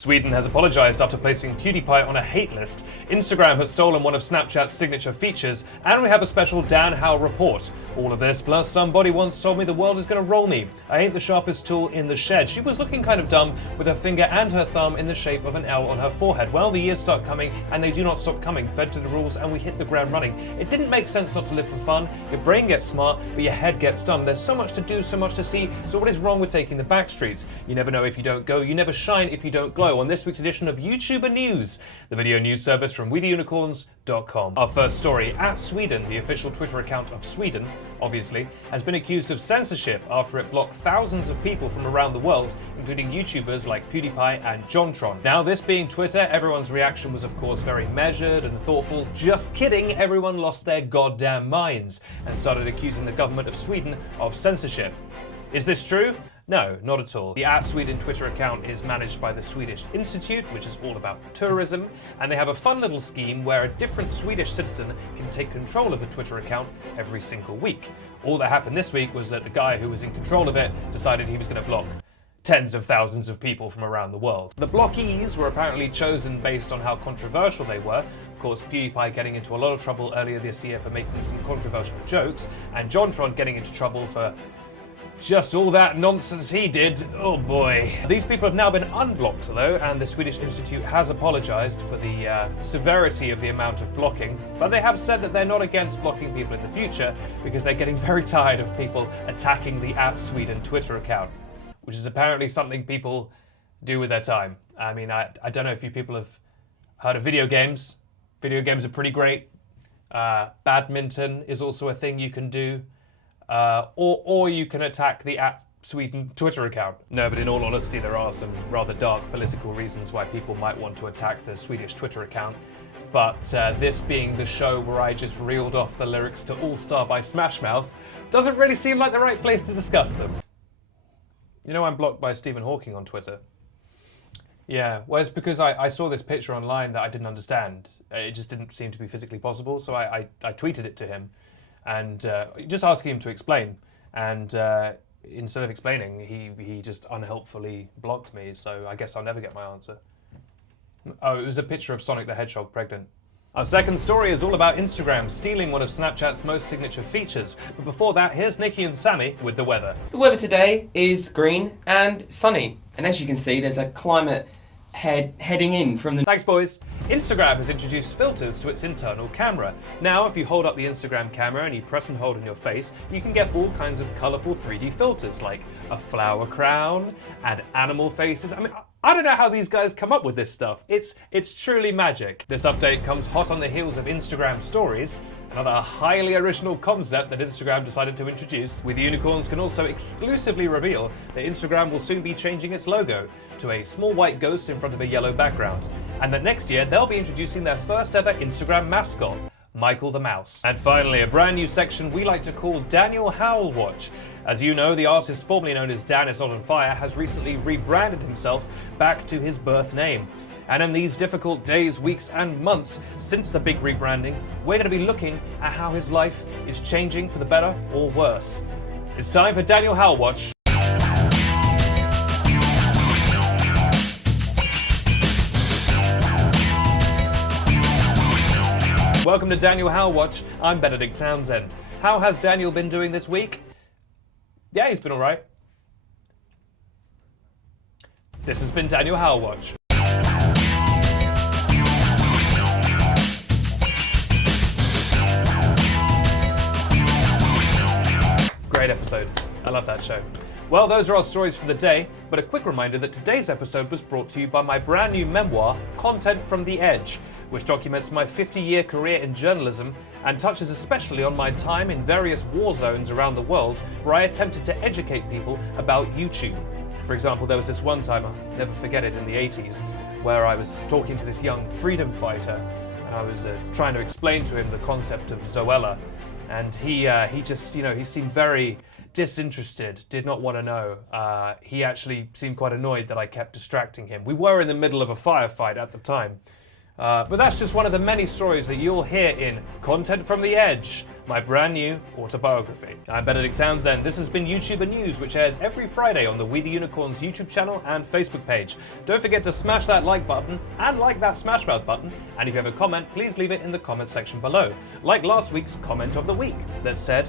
Sweden has apologised after placing PewDiePie on a hate list, Instagram has stolen one of Snapchat's signature features, and we have a special Dan Howe report. All of this, plus somebody once told me the world is going to roll me. I ain't the sharpest tool in the shed. She was looking kind of dumb with her finger and her thumb in the shape of an L on her forehead. Well, the years start coming, and they do not stop coming, fed to the rules, and we hit the ground running. It didn't make sense not to live for fun. Your brain gets smart, but your head gets dumb. There's so much to do, so much to see, so what is wrong with taking the back streets? You never know if you don't go, you never shine if you don't glow. On this week's edition of YouTuber News, the video news service from WeTheUnicorns.com. Our first story, @Sweden, the official Twitter account of Sweden, obviously, has been accused of censorship after it blocked thousands of people from around the world, including YouTubers like PewDiePie and JonTron. Now, this being Twitter, everyone's reaction was of course very measured and thoughtful. Just kidding, everyone lost their goddamn minds and started accusing the government of Sweden of censorship. Is this true? No, not at all. The @Sweden Twitter account is managed by the Swedish Institute, which is all about tourism, and they have a fun little scheme where a different Swedish citizen can take control of the Twitter account every single week. All that happened this week was that the guy who was in control of it decided he was going to block tens of thousands of people from around the world. The blockees were apparently chosen based on how controversial they were. Of course, PewDiePie getting into a lot of trouble earlier this year for making some controversial jokes, and JonTron getting into trouble for just all that nonsense he did. Oh boy. These people have now been unblocked though, and the Swedish Institute has apologised for the severity of the amount of blocking, but they have said that they're not against blocking people in the future because they're getting very tired of people attacking the @Sweden Twitter account, which is apparently something people do with their time. I mean, I don't know if you people have heard of video games. Video games are pretty great. Badminton is also a thing you can do. Or you can attack the @Sweden Twitter account. No, but in all honesty, there are some rather dark political reasons why people might want to attack the Swedish Twitter account. But this being the show where I just reeled off the lyrics to All Star by Smash Mouth, doesn't really seem like the right place to discuss them. You know, I'm blocked by Stephen Hawking on Twitter. Yeah, well, it's because I saw this picture online that I didn't understand. It just didn't seem to be physically possible, so I tweeted it to him. And just asking him to explain, and instead of explaining, he just unhelpfully blocked me, so I guess I'll never get my answer. Oh, it was a picture of Sonic the Hedgehog pregnant. Our second story is all about Instagram stealing one of Snapchat's most signature features, but before that, here's Niki and Sammy with the weather. The weather today is green and sunny, and as you can see, there's a climate heading in from the... Thanks, boys. Instagram has introduced filters to its internal camera. Now, if you hold up the Instagram camera and you press and hold on your face, you can get all kinds of colourful 3D filters, like a flower crown and animal faces. I mean, I don't know how these guys come up with this stuff. It's truly magic. This update comes hot on the heels of Instagram Stories, another highly original concept that Instagram decided to introduce. We the Unicorns can also exclusively reveal that Instagram will soon be changing its logo to a small white ghost in front of a yellow background, and that next year they'll be introducing their first ever Instagram mascot, Michael the Mouse. And finally, a brand new section we like to call Daniel Howe Watch. As you know, the artist formerly known as Dan Is Not On Fire has recently rebranded himself back to his birth name. And in these difficult days, weeks and months since the big rebranding, we're going to be looking at how his life is changing for the better or worse. It's time for Daniel Howe Watch. Welcome to Daniel Howe Watch. I'm Benedict Townsend. How has Daniel been doing this week? Yeah, he's been all right. This has been Daniel Howe Watch. Great episode. I love that show. Well, those are our stories for the day, but a quick reminder that today's episode was brought to you by my brand new memoir, Content from the Edge, which documents my 50-year career in journalism and touches especially on my time in various war zones around the world where I attempted to educate people about YouTube. For example, there was this one time, I'll never forget it, in the 80s, where I was talking to this young freedom fighter, and I was trying to explain to him the concept of Zoella. And he just, he seemed very disinterested, did not want to know. He actually seemed quite annoyed that I kept distracting him. We were in the middle of a firefight at the time. But that's just one of the many stories that you'll hear in Content from the Edge, my brand new autobiography. I'm Benedict Townsend. This has been YouTuber News, which airs every Friday on the We the Unicorns YouTube channel and Facebook page. Don't forget to smash that like button and like that smash mouth button. And if you have a comment, please leave it in the comment section below. Like last week's comment of the week that said,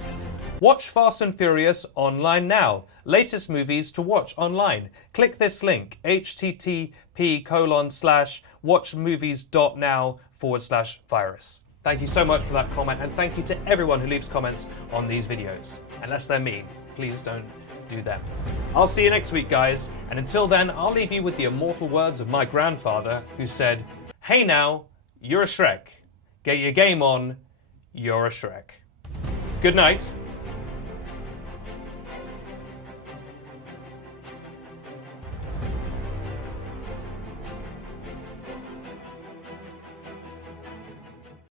"Watch Fast and Furious online now. Latest movies to watch online. Click this link, http://watchmovies.now/virus." Thank you so much for that comment, and thank you to everyone who leaves comments on these videos. Unless they're mean, please don't do them. I'll see you next week, guys, and until then, I'll leave you with the immortal words of my grandfather, who said, "Hey now, you're a Shrek. Get your game on, you're a Shrek." Good night.